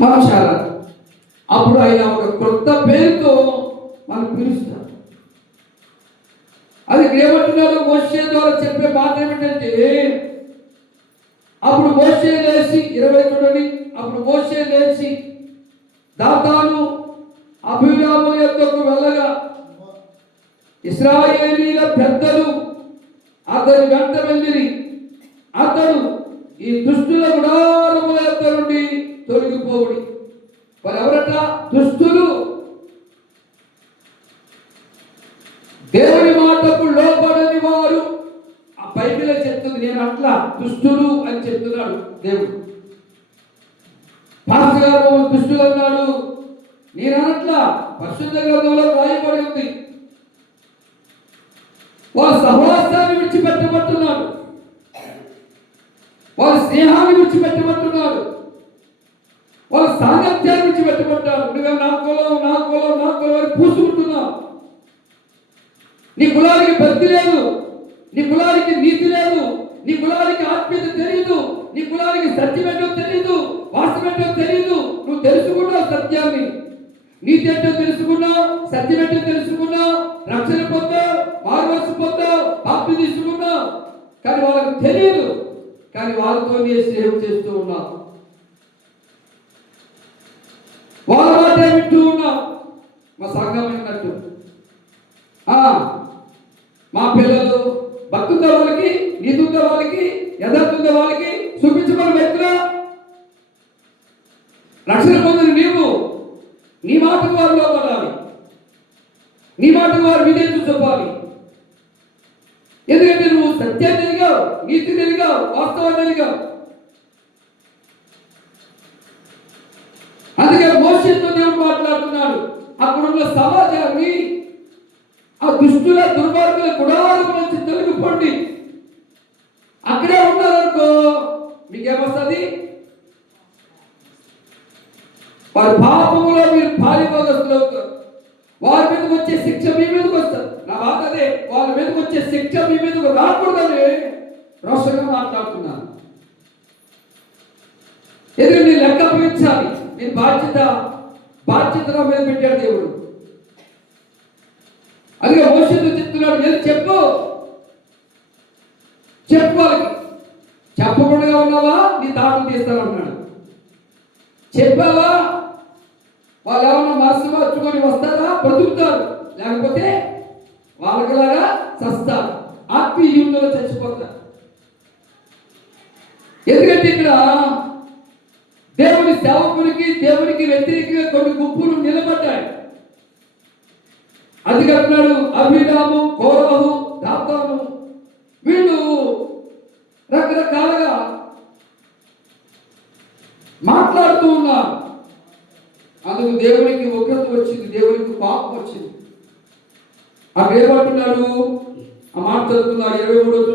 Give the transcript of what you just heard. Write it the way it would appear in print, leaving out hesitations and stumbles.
మాంసాల. అప్పుడు ఆయన ఒక కొత్త పేరుతో మనం పిలుస్తాం. అది ఏమంటున్నాడు? మోషే ద్వారా చెప్పే మాట ఏమిటంటే, అప్పుడు మోషే లేచి 20 చూడండి, అప్పుడు మోషే లేచి దాతాను అబీరాము యొద్దకు వెళ్ళగా ఇశ్రాయేలీల పెద్దలు అతని వెంట వెళ్ళిరి. అతడు ఈ దుష్టుల గుడారముల యొద్ద నుండి తొలగిపోవుడి. మరి ఎవరట దుష్టులు? దేవుని మాటకు లోబడని వారు. ఆ బైబిల్ చెప్తుంది, నేను అట్లా దుష్టులు అని చెప్తున్నాడు దేవుడు. పాస్టర్ గారు దుష్టులు అన్నాడు, నేను అట్లా పరిశుద్ధ గ్రంథంలో రాయబడి ఉంది. వాళ్ళ సహవాసాన్ని విడిచిపెట్టబట్టున్నాడు, వాళ్ళ స్నేహాన్ని విడిచిపెట్టబట్టున్నాడు, వాళ్ళ సాంగత్యాన్ని విడిచిపెట్టబట్టాడు. నువ్వే నా కులం నా కులం నా కులం అని పూసుకుంటున్నావు. నీ కులానికి భక్తి లేదు, నీ కులానికి నీతి లేదు, నీ కులానికి ఆత్మీయత తెలియదు, నీ కులానికి సత్యం ఏంటో తెలియదు, వాస్తవం ఏంటో తెలియదు. నువ్వు తెలుసుకున్నావు సత్యాన్ని, నీతి ఏంటో తెలుసుకున్నావు, సత్యం ఏంటో తెలుసుకున్నావు, రక్షణ పొందావు, మార్గదర్శి పొందావు, బాప్తిసం తీసుకున్నావు. కానీ వాళ్ళకి తెలియదు. కానీ వాళ్ళతో నీ స్నేహం చేస్తూ ఉన్నావు, వాళ్ళ మాట వింటూ ఉన్నావు. మా సంఘం అన్నట్టు మా పిల్లలు భక్తి ఉందా వాళ్ళకి, నీతి ఉందా వాళ్ళకి, యథార్థ ఉందా వాళ్ళకి చూపించుకోవాలి. వ్యక్తుల రక్షణ పొందిన నీవు నీ మాటకు వారు లోపడాలి, నీ మాటకు వారు విధేయత చూపాలి. ఎందుకంటే నువ్వు సత్యాన్ని తెలిగావు, నీతి తెలిగావు, వాస్తవాన్ని తెలిగావు. అందుకే మోషేతో దేవుడు మాట్లాడుతున్నాడు. అక్కడున్న సమాజాన్ని ఆ దుష్టుల దుర్మార్గుల గుడారము నుంచి తొలగిపోండి. అక్కడే ఉన్నారనుకో మీకేమొస్తుంది? వారి పాపములో మీరు పాలిభాగస్తులు అవుతారు. వారి మీదకి వచ్చే శిక్ష మీ మీదకి వస్తారు. నా బాధ అదే, వాళ్ళ మీదకి వచ్చే శిక్ష మీ మీదకు రాకూడదని రోషంగా మాట్లాడుతున్నాను. ఎందుకంటే మీరు లెక్క అప్పగించాలి. మీరు బాధ్యతగా మీద పెట్టాడు దేవుడు. అందుకే మోషేతో చెప్తున్నాడు, నేను చెప్పు వాళ్ళకి. చెప్పకుండా ఉన్నావా నీ తాటలు తీస్తానంటున్నాడు. చెప్పావా వాళ్ళు ఏమన్నా మనసు మార్చుకొని వస్తారా? బ్రతుకుతారు. లేకపోతే వాళ్ళకిలాగా చస్తారు, ఆత్మీయ జీవితంలో చచ్చిపోతారు. ఎందుకంటే ఇక్కడ దేవుని సేవకునికి దేవునికి వ్యతిరేకంగా కొన్ని గుంపులు నిలబడ్డాయి. అది అంటున్నాడు అబీరాము, కోరాహు, దాతాను వీళ్ళు రకరకాలుగా మాట్లాడుతూ ఉన్నారు. అందుకు దేవునికి ఉగ్రత వచ్చింది, దేవునికి కోపం వచ్చింది. అక్కడ ఏమంటున్నాడు? ఆ మాట చదువుతున్నారు 23